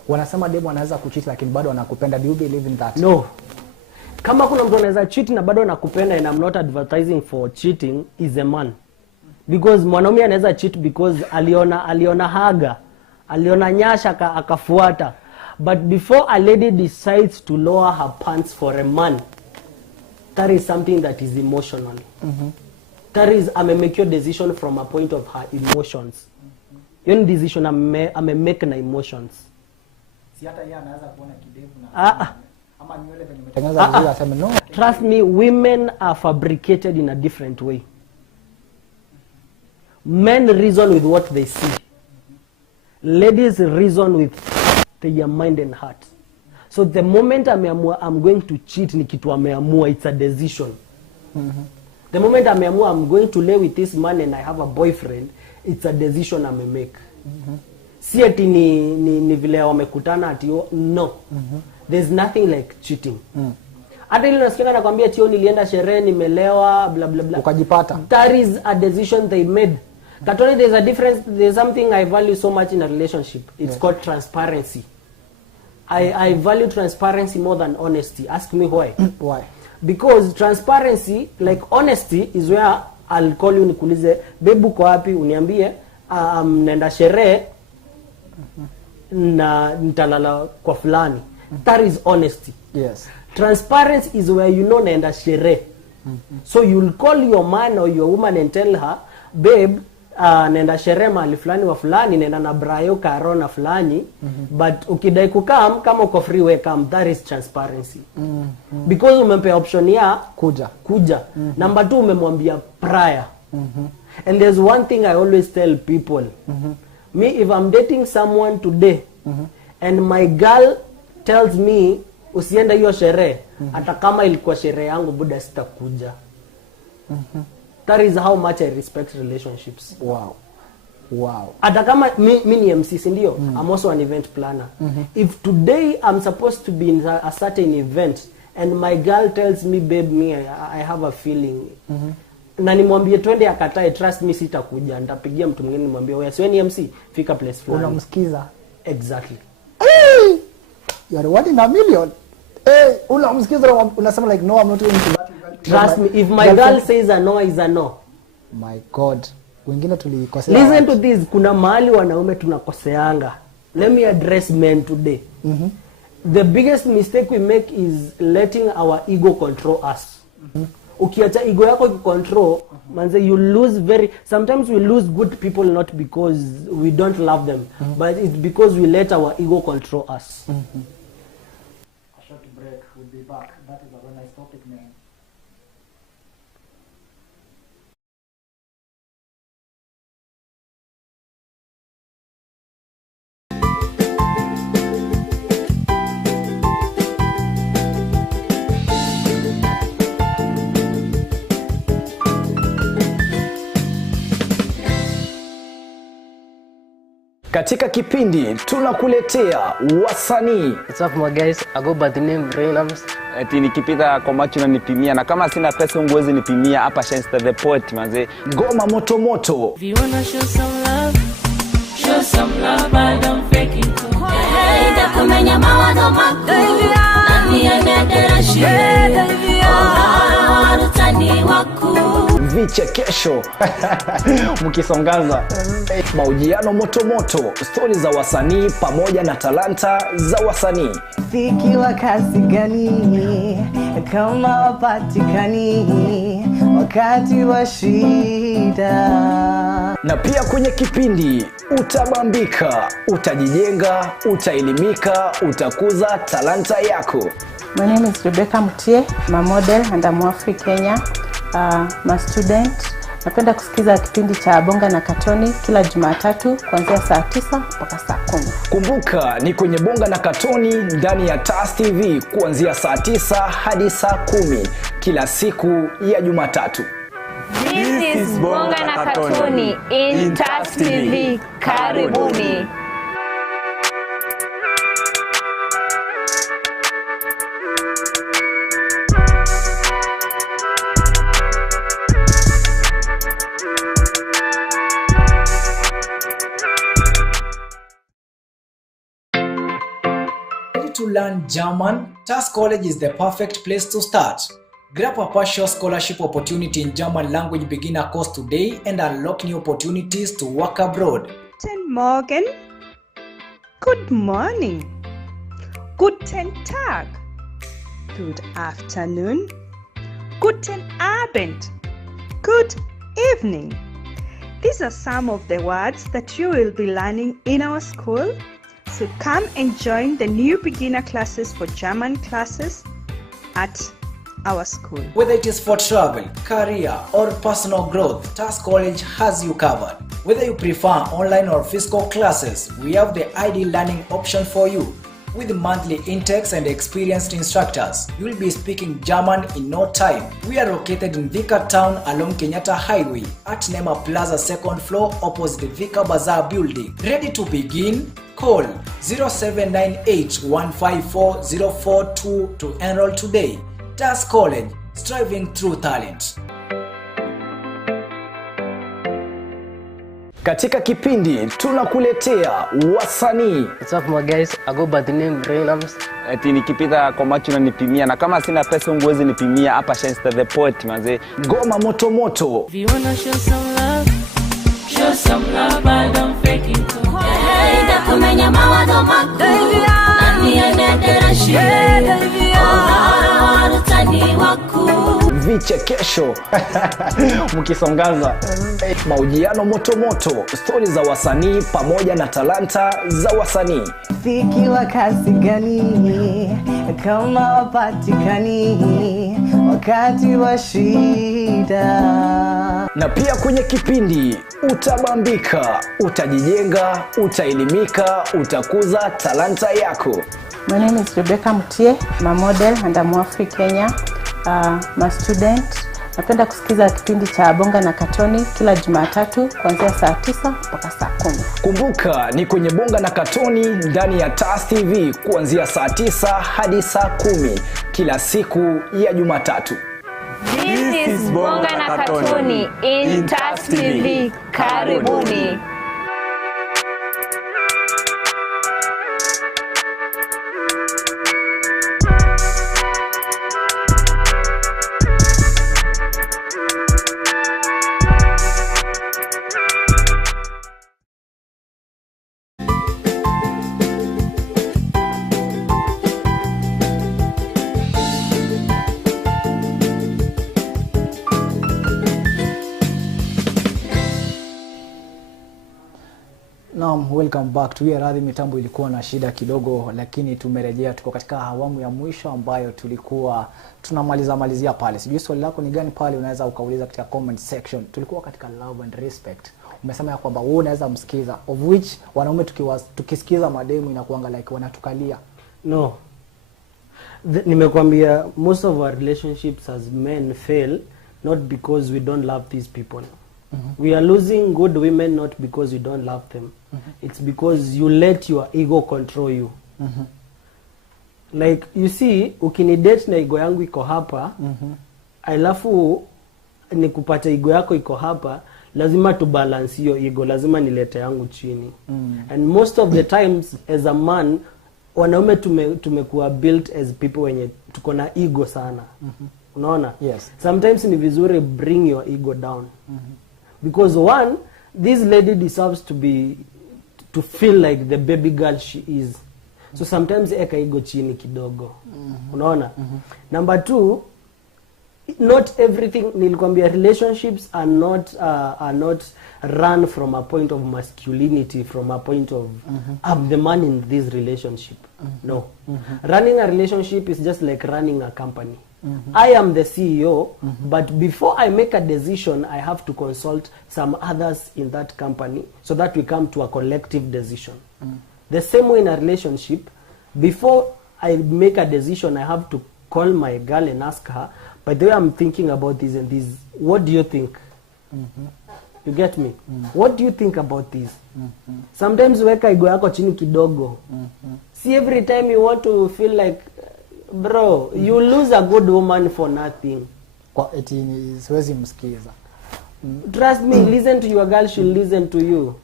Wanasema demo anaweza kucheat lakini bado anakupenda. Do you believe in that? No. Kama kuna mtu anaweza cheat na bado anakupenda, and I'm not advertising for cheating, is a man. Because mwanaume anaweza cheat because aliona haga, aliona nyasha akafuata. But before a lady decides to lower her pants for a man, that is something that is emotional. That is make your decision from a point of her emotions. Your decision make na emotions. Hata yeye anaweza kuona kidevu na ama nywele venye umetengeneza vizuri aseme no. Trust me, women are fabricated in a different way. Men reason with what they see. Ladies reason with their mind and heart. So the moment I'm going to cheat ni kitu ameamua, it's a decision. The moment ameamua I'm going to lay with this man and I have a boyfriend, it's a decision I make. Si ati ni vile wamekutana ati no. There's nothing like cheating. Hata ile nasikia nakwambia tio nilienda sherehe nimelewa bla bla bla. Ukajipata. That is a decision they made. Katoni, there's a difference. There's something I value so much in a relationship. It's called transparency. I value transparency more than honesty. Ask me why. Why? Because transparency, like honesty, is where I'll call you nikuulize babe uko wapi, uniambie naenda sherehe na nitalala kwa fulani. That is honesty. Yes. Transparency is where you know naenda sherehe. So you'll call your man or your woman and tell her, babe, naenda sherehe mahali fulani wa fulani, naenda na Brayo Karo na fulani, but ukidai kukam kama uko free we come. That is transparency. Because umempea option ya kuja. Number 2 umemwambia prior. And there's one thing I always tell people. Me, if I'm dating someone today and my girl tells me usienda hiyo sherehe, hata kama ilikuwa sherehe yangu buda sitakuja. That is how much I respect relationships. Wow. Hata kama mi ni MC, si ndio? I'm also an event planner. If today I'm supposed to be in a certain event and my girl tells me, babe, I have a feeling. Na nimwambie twende akatae, trust me sitakuja. Nitapigia mtu mwingine nimwambie wewe si ni MC, fika place fulani. Unamsikiza. Exactly. You are one in a million. Unamsikiza unasema like no, I'm not going to that event. Trust me, if my girl says a no is a no. My God. Wengine tulikosea. Listen to this, kuna mahali wanaume tunakoseanga. Let me address men today. The biggest mistake we make is letting our ego control us. Ukiacha ego yako control, manze you lose sometimes we lose good people not because we don't love them, but it's because we let our ego control us. A short break, we'll be back. That is a very nice topic, man. Katika kipindi tunakuletea wasanii. What's up my guys? I go by the name Relatiomship. Eti nikipita kwa macho unanipimia na kama sina pesa unguwezi nipimia hapa Shensta the Poet manze. Ngoma moto moto. If you wanna show some love, I don't fake it too. Enda kumenya mawazo mako. Nani anadera shie. Warutani waku. vichekesho mkisongaza mahojiano moto, stori za wasanii pamoja na talanta za wasanii. Muziki wa kasi gani kama wapatikani wakati wa shida? Na pia kwenye kipindi utabambika, utajijenga, utaelimika, utakuza talanta yako. My name is Rebecca Mutie, I'm a model and I'm African Kenya. I'm a student. Napenda kusikiza kipindi cha Bonga na Katoni kila Jumatatu kuanzia saa 9 mpaka saa 10. Kumbuka ni kwenye Bonga na Katoni ndani ya TAS TV kuanzia saa 9 hadi saa 10 kila siku ya Jumatatu. This is Bonga na Katoni in TAS TV. Karibuni. Ready to learn German? TAS College is the perfect place to start. Grab a partial scholarship opportunity in German language beginner course today and unlock new opportunities to work abroad. Guten Morgen. Good morning. Guten Tag. Good afternoon. Guten Abend. Good evening. These are some of the words that you will be learning in our school. So come and join the new beginner classes for German classes at our school. Whether it is for travel, career, or personal growth, TAS College has you covered. Whether you prefer online or physical classes, we have the ideal learning option for you. With monthly intakes and experienced instructors, you will be speaking German in no time. We are located in Vika Town along Kenyatta Highway at Nema Plaza 2nd floor opposite Vika Bazaar building. Ready to begin? Call 0798-154-042 to enroll today. TAS College, striving through talent. Katika kipindi tunakuletea wasanii. What's up my guys, I go by the name Relationships. Eti nikipita kwa macho unanipimia na kama sina pesa unguwezi nipimia hapa Shenster the Poet manze. Ngoma moto. If you wanna show some love but don't fake it too. Ida kumenya mawazo makuu nani anedera shida utani waku vichekesho mkisongaza mahojiano moto, stori za wasanii pamoja na talanta za wasanii. Muziki wa kasi gani kama wapatikani wakati wa shida? Na pia kwenye kipindi utabambika, utajijenga, utaelimika, utakuza talanta yako. My name is Rebecca Mutie, I'm a model and I'm African Kenya. I'm a student. Napenda kusikiza kipindi cha Bonga na Katoni kila Jumatatu kuanzia saa 9 mpaka saa 10. Kumbuka ni kwenye Bonga na Katoni ndani ya TAS TV kuanzia saa 9 hadi saa 10 kila siku ya Jumatatu. This is Bonga na Katoni in TAS TV. Karibuni. Naam, welcome back. Tuwe radhi mitambo ilikuwa na shida kidogo, lakini tumerejea. Tuko katika awamu ya mwisho ambayo tulikuwa tunamalizia pale. Sijui swali lako ni gani pale, unaweza ukauliza katika comment section. Tulikuwa katika love and respect. Umesema ya kwamba wewe unaweza msikiza, of which wanaume tukisikiza mademu inakuanga like wanatukalia. No. Nimekwambia most of our relationships as men fail not because we don't love these people. We are losing good women not because we don't love them. It's because you let your ego control you. Like you see, ukinidate na ego yangu iko hapa, alafu nikupata ego yako iko hapa, lazima tu balance hiyo ego, lazima nilete yangu chini. And most of the times as a man, wanaume tumekuwa built as people wenye tuko na ego sana. Unaona? Yes. Sometimes ni vizuri bring your ego down. Because one, this lady deserves to feel like the baby girl she is. So sometimes eka ego chini kidogo. Unaona? Number 2, not everything, nilikwambia relationships are not run from a point of masculinity, from a point of I'm the man in this relationship. No. Running a relationship is just like running a company. I am the CEO, but before I make a decision, I have to consult some others in that company so that we come to a collective decision. The same way in a relationship, before I make a decision, I have to call my girl and ask her, by the way, I'm thinking about this and this. What do you think? You get me? What do you think about this? Sometimes weka ego yako chini kidogo. See, every time you want to feel like, bro, you lose a good woman for nothing. Kwa eti siwezi msikiza. Trust me, listen to your girl, she'll listen to you.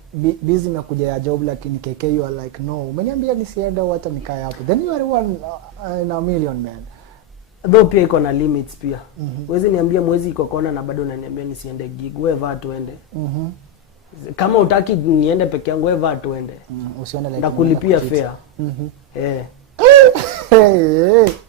Busy nakuja ya job lakini KK you are like, no, umeniambia nisiende hata nikae hapo. Then you are one in a million, man. Though pia iko na limits pia. Wezi niambia mwezi iko kona na bado unaniambia nisiende gig. Wewe vaa tuende. Kama utaki niende peke yangu, wewe vaa tuende. Usione like nakulipia fare.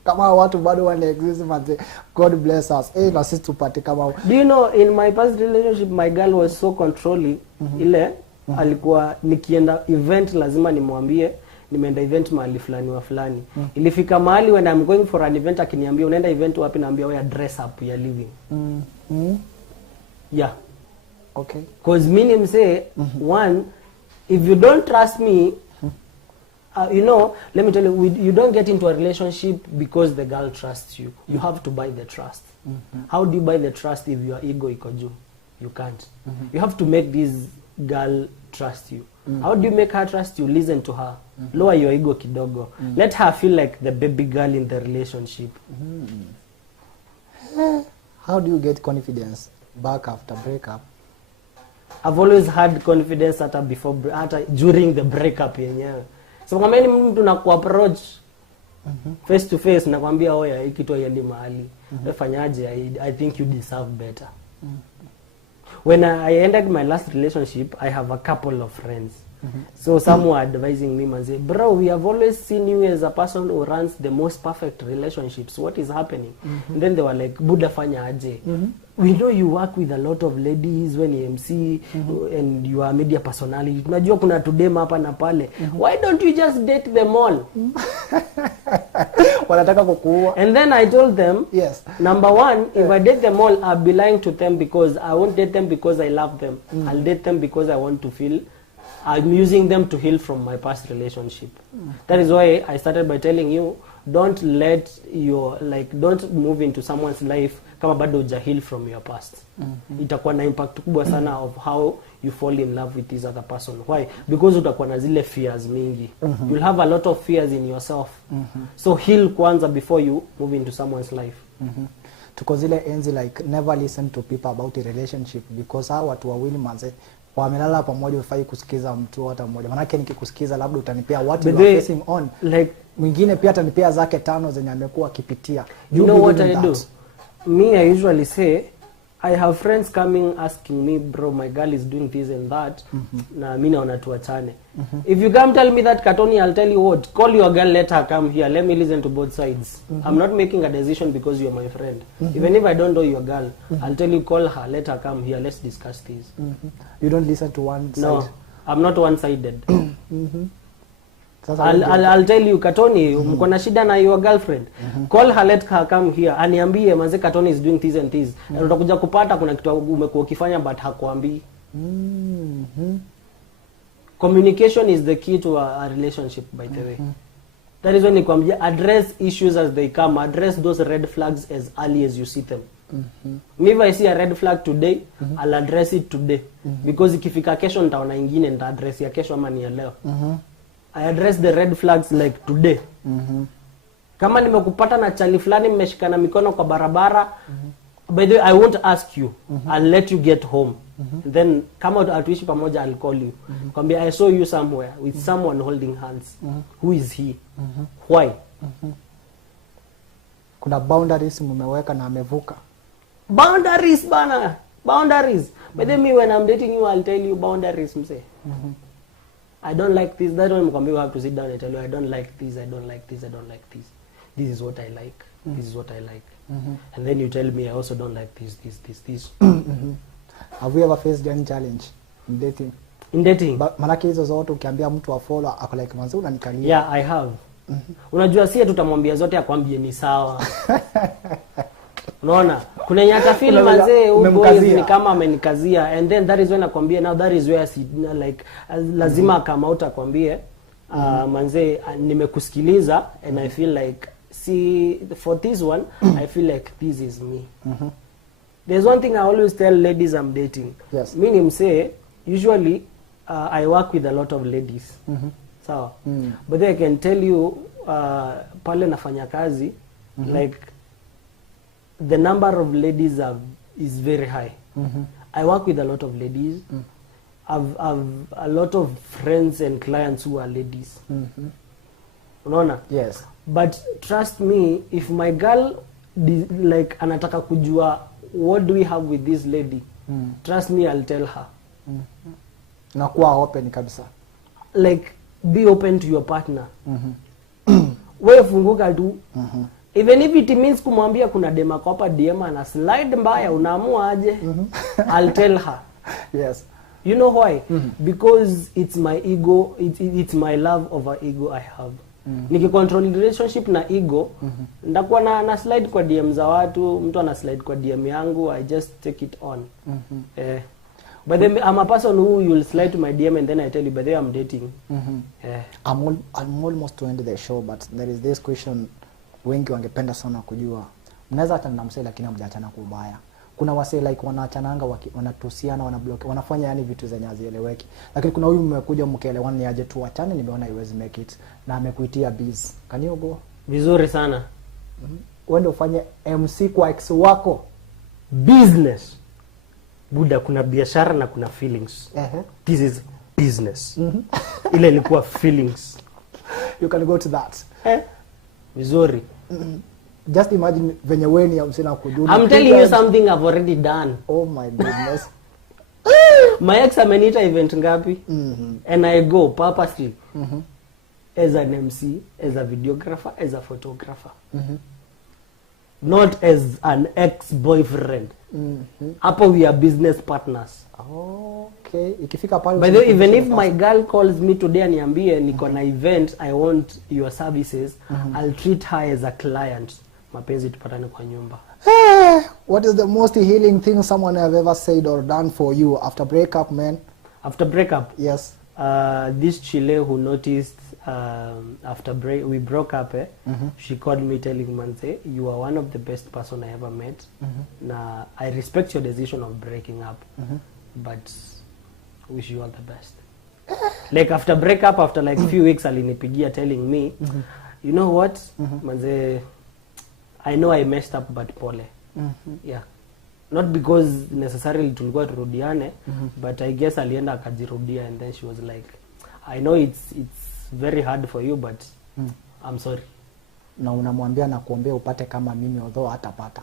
Kama watu bado wana exist manze. God bless us. Na sisi tupate kama. Do you know, in my past relationship my girl was so controlling. Ile alikuwa nikienda event lazima nimwambie nimeenda event mahali fulani wa fulani. Ilifika mahali when I'm going for an event akiniambia unaenda event wapi, naambia wewe dress up, you are leaving. Yeah. Okay. Cause meaning say one, if you don't trust me, you know, let me tell you, you don't get into a relationship because the girl trusts you. You have to buy the trust. How do you buy the trust if your ego iko juu? You can't. You have to make this girl trust you. How do you make her trust you? Listen to her. Lower your ego kidogo. Let her feel like the baby girl in the relationship. How do you get confidence back after breakup? I've always had confidence hata during the breakup yenyewe. So kama ni mtu na ku-approach face to face, nakwambia oya hiki kitu haiendi mahali. Wefanyaje? I think you deserve better. When I ended my last relationship, I have a couple of friends. So some were advising me and say, bro, we have always seen you as a person who runs the most perfect relationships. What is happening? And then they were like, Buddha fanya aje. We know you work with a lot of ladies when you MC and you are media personality. Tunajua kuna tudem hapa na pale. Why don't you just date them all? Wanataka kukuua. And then I told them, yes. Number one, if I date them all, I'll be lying to them because I won't date them because I love them. I'll date them because I want to feel I'm using them to heal from my past relationship. That is why I started by telling you, don't don't move into someone's life kama bado uja heal from your past. Itakuwa na impact kubwa sana of how you fall in love with this other person. Why? Because utakuwa na zile fears mingi. You'll have a lot of fears in yourself. So heal kwanza before you move into someone's life. Tuko zile enzi like never listen to people about a relationship because hawa watu wawili manze wamelala pamoja, ufai kusikiza mtu hata mmoja. Manake nikikusikiza labda utanipea what you are facing on. Like mwingine pia atanipea zake 5 zenye amekuwa akipitia. You know what I do? Me, I usually say, I have friends coming asking me, bro, my girl is doing this and that. Na mimi naona tuachane. If you come tell me that, Katoni, I'll tell you what. Call your girl, let her come here. Let me listen to both sides. I'm not making a decision because you're my friend. Even if I don't know your girl, I'll tell you, call her, let her come here. Let's discuss this. You don't listen to one side? No, I'm not one-sided. I'll tell you, Katoni, mko na shida na your girlfriend. Call her, let her come here. Aniambie manze Katoni is doing this and this. Na utakuja kupata kuna kitu umekuwa ukifanya but hakuambii. Communication is the key to a relationship, by the way. That is when nikwambia address issues as they come. Address those red flags as early as you see them. If I see a red flag today, I'll address it today. Because ikifika kesho nitaona ingine nita address ya kesho ama ni ya leo. I address the red flags like today. Kama nimekupata na chali fulani mmeshikana mikono kwa barabara, by the way, I won't ask you. I'll let you get home. Then kama atuishi pamoja, I'll call you. Kwambia I saw you somewhere with someone holding hands. Who is he? Why? kuna boundaries mmeweka na amevuka? Boundaries bana, boundaries. But then me when I'm dating you, I'll tell you boundaries mse. I don't like this. That one mkwambia you have to sit down and tell you I don't like this, I don't like this, I don't like this. This is what I like. This is what I like. And then you tell me I also don't like this. Have you ever faced any challenge in dating? In dating? Manake hizo zote ukiambia mtu wa follow ako like manzi unanikalia. Yeah, I have. Unajua si tutamwambia zote akwambie ni sawa. Unaona? Kuna nyaka feel manze huyu ni kama amenikazia, and then that is when akwambia now that is where like lazima kama utakwambie manze nimekusikiliza and I feel like see for this one I feel like this is me. There's one thing I always tell ladies I'm dating. Yes. Meaning say usually I work with a lot of ladies. Sawa. But then I can tell you pale nafanya kazi like the number of ladies is very high. I work with a lot of ladies. I've a lot of friends and clients who are ladies. Unaona? Yes. But trust me, if my girl like anataka kujua what do we have with this lady, trust me, I'll tell her. Na kuwa open kabisa. Like be open to your partner. Wewe funguka tu. Even if it means kumwambia kuna dema kwa hapa DM na slide mbaya unaamua aje, I'll tell her. Yes. You know why? Because it's my ego, it's my love over ego I have. Nikicontrol relationship na ego, ndakuwa na slide kwa DM za watu, mtu ana slide kwa DM yangu, I just take it on. But then I'm a person who you'll slide to my DM and then I tell you, but then I'm dating. I'm almost to end the show, but there is this question wengi wangependa sana kujua. Mnaweza achana na msee lakini hamjaachana kwa ubaya. Kuna wasee like wanaachananga wanatusiana, wanablock, wanafanya yani vitu zenye hazieleweki. Lakini kuna huyu mmekuja mkaelewana ni aje tu achane, nimeona haiwezi make it na amekuitia biz. Can you go? Vizuri sana. Uende ufanye MC kwa ex wako. Business. Buda, kuna biashara na kuna feelings. This is business. Ile ilikuwa feelings. You can go to that. Vizuri. Just imagine venye wewe ni msina kujua. I'm telling you something I've already done. Oh my goodness. My ex amenita event ngapi? And I go purposely. As an MC, as a videographer, as a photographer. Not as an ex-boyfriend. Hapo we are business partners. Okay. Ikifika pale. By the way, even if my girl calls me today and niambie niko na event, I want your services, I'll treat her as a client. Mapenzi tupatane kwa nyumba. What is the most healing thing someone have ever said or done for you after breakup, man? After breakup? Yes. This Chile who noticed after we broke up, she called me telling Manze, you are one of the best person I ever met. Na I respect your decision of breaking up, but wish you all the best. Like after breakup, after like few weeks, alinipigia telling me, you know what, Manze, I know I messed up, but pole. Yeah. Not because necessarily tulikuwa turudiane, but I guess alienda akajirudia, and then she was like, I know it's very hard for you, but I'm sorry. Na unamwambia na kuombea upate kama mimi, although hatapata.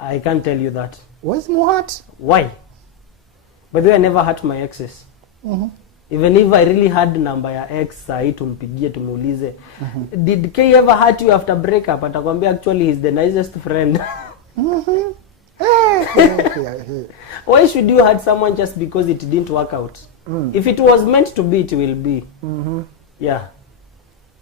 I can't tell you that. Where's Muhat? Why? By the way, I never hurt my exes. Even if I really had number ya ex, sahi tumpigie tumuulize, did K ever hurt you after breakup? Atakwambia actually he's the nicest friend. Why should you hurt someone just because it didn't work out? If it was meant to be, it will be. Yeah.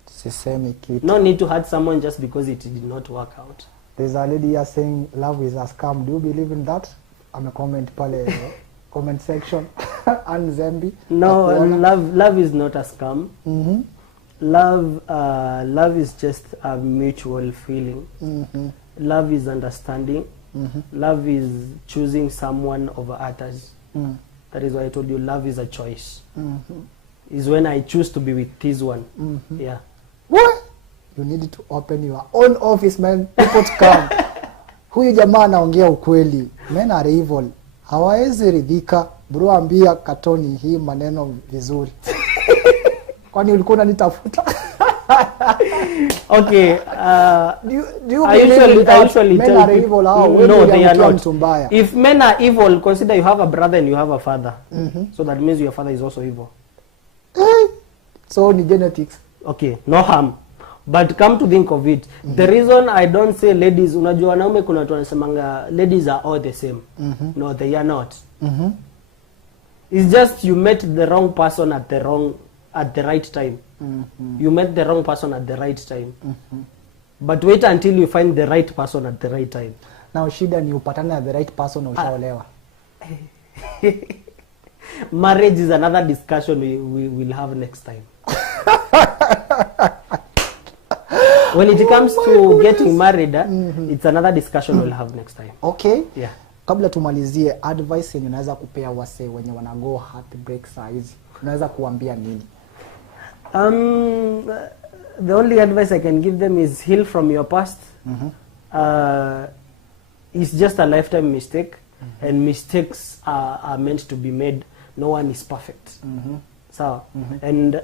Sisemi kitu. No need to hurt someone just because it did not work out. There's a lady here saying love is a scam. Do you believe in that? I'm a comment pale comment section. And Zembi. No, love is not a scam. Love is just a mutual feeling. Love is understanding. Love is choosing someone over others. That is why I told you love is a choice. Is when I choose to be with this one. Yeah. What? You need to open your own office, man. People to come. Huyu jamaa anaongea ukweli. Men are evil. Hawawezi ridhika. Bro, ambia Katoni hii maneno vizuri. Kwani ulikuwa unanitafuta? Okay. Do you I believe usually men tell are people, evil au no, they are not. mtu mbaya? If men are evil, consider you have a brother and you have a father. So that means your father is also evil. So ni genetics. Okay, no harm. But come to think of it, the reason I don't say ladies, unajua wanaume kuna watu wanasemanga ladies are all the same. No, they are not. It's just you met the wrong person at the right time. You met the wrong person at the right time. But wait until you find the right person at the right time. Now shida ni upatane na the right person na ushaolewa. Marriage is another discussion we will have next time. When it comes to getting married, it's another discussion we'll have next time. Okay. Yeah. Kabla tumalizie, advice yenye unaweza kupea wase wenye wanago heartbreak size, unaweza kuambia nini? The only advice I can give them is heal from your past. It's just a lifetime mistake, and mistakes are meant to be made. No one is perfect. So, and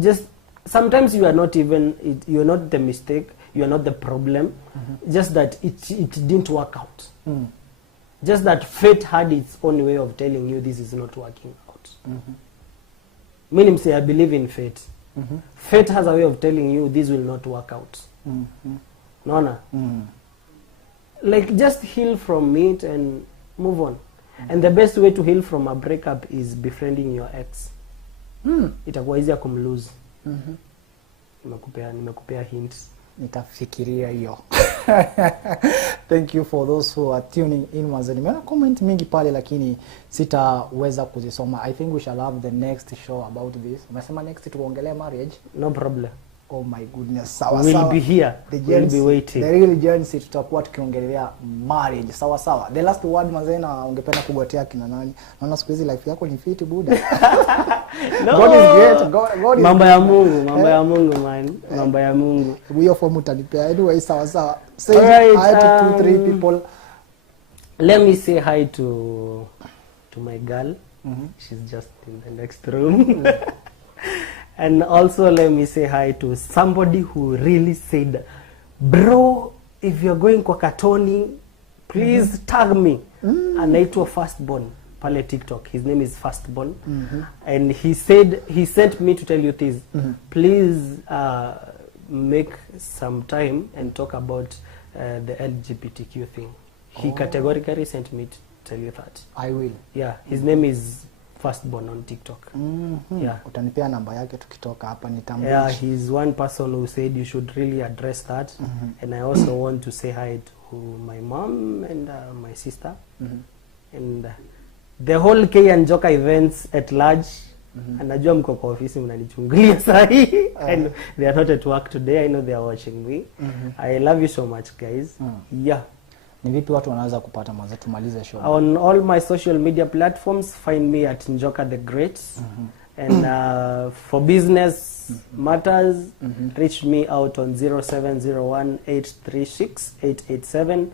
just sometimes you are not the mistake, you are not the problem, just that it didn't work out. Just that fate had its own way of telling you this is not working out. Meaning, say, I believe in fate. Fate has a way of telling you this will not work out. Nona. Like, just heal from it and move on. And the best way to heal from a breakup is befriending your ex. Itakuwa easier kumlose. Nimekupea hints. Nitafikiria hiyo. Thank you for those who are tuning in. Nimeona comment mingi pale lakini sitaweza kuzisoma. I think we shall have the next show about this. Umesema next tuongelee marriage? No problem. Oh my goodness. Sawa we'll sawa. Be here. We'll be waiting. The real journey tutakuwa tukiongelea marriage. Sawa sawa. The last word mazena ungependa kugotea kina nani? Naona siku hizi life yako ni fit buda. No. God is great. God is mambo ya Mungu, mambo ya Mungu man. Mambo ya Mungu. Hiyo form utanipea. Anyway, sawa sawa. Say right, hi to 2-3 people. Let me say hi to my girl. She's just in the next room. And also let me say hi to somebody who really said, bro, if you're going kwa Katoni, please tag me. Anaitwa Firstborn pale TikTok. His name is Firstborn. And he sent me to tell you this. Please make some time and talk about the LGBTQ thing. He categorically sent me to tell you that. I will. Yeah, his name is Firstborn on TikTok. Yeah. Utanipea namba yake tukitoka hapa nitambulishe. Yeah, he's one person who said you should really address that. And I also want to say hi to my mom and my sister. And the whole K and Joka events at large. Anajua mko kwa ofisi mnanichungulia sahi. And they are not at work today. I know they are watching me. I love you so much, guys. Yeah. Ni vipi watu wanaweza kupata maza tumalize show? On all my social media platforms, find me at Njoka the Great. And for business matters, reach me out on 0701-836-887.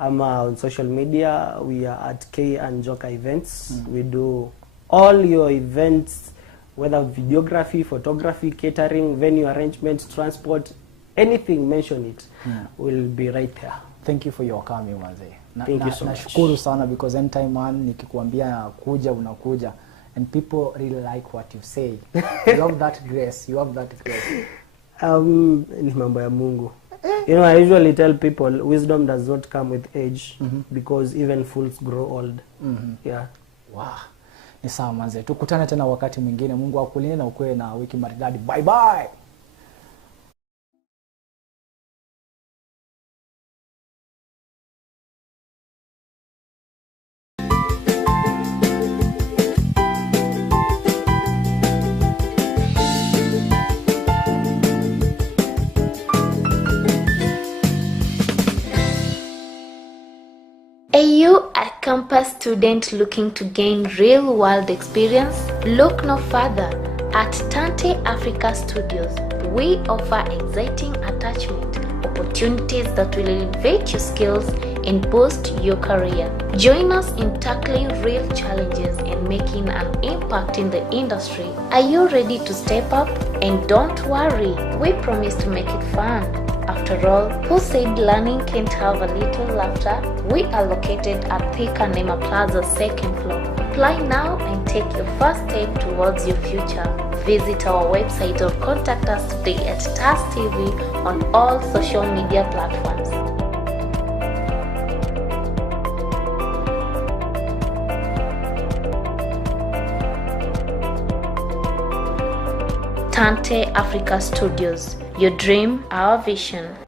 I'm on social media. We are at K and Njoka Events. We do all your events, whether videography, photography, catering, venue arrangement, transport, anything, mention it. We'll be right there. Thank you for your coming wazee. Thank you so much. Nashukuru sana because anytime man nikikuambia kuja unakuja and people really like what you say. You have that grace. You have that grace. Ni mambo ya Mungu. You know, I usually tell people wisdom does not come with age because even fools grow old. Yeah. Wow. Ni sawa manze. Tukutane tena wakati mwingine. Mungu akulinde na ukue na wiki maridadi. Bye bye. Are you a campus student looking to gain real-world experience? Look no further. At Tante Africa Studios, we offer exciting attachment opportunities that will elevate your skills and boost your career. Join us in tackling real challenges and making an impact in the industry. Are you ready to step up? And don't worry, we promise to make it fun. After all, who said learning can't have a little laughter? We are located at Thika Nema Plaza 2nd floor. Apply now and take your first step towards your future. Visit our website or contact us today at TAS TV on all social media platforms. Tante Africa Studios. Your dream, our vision.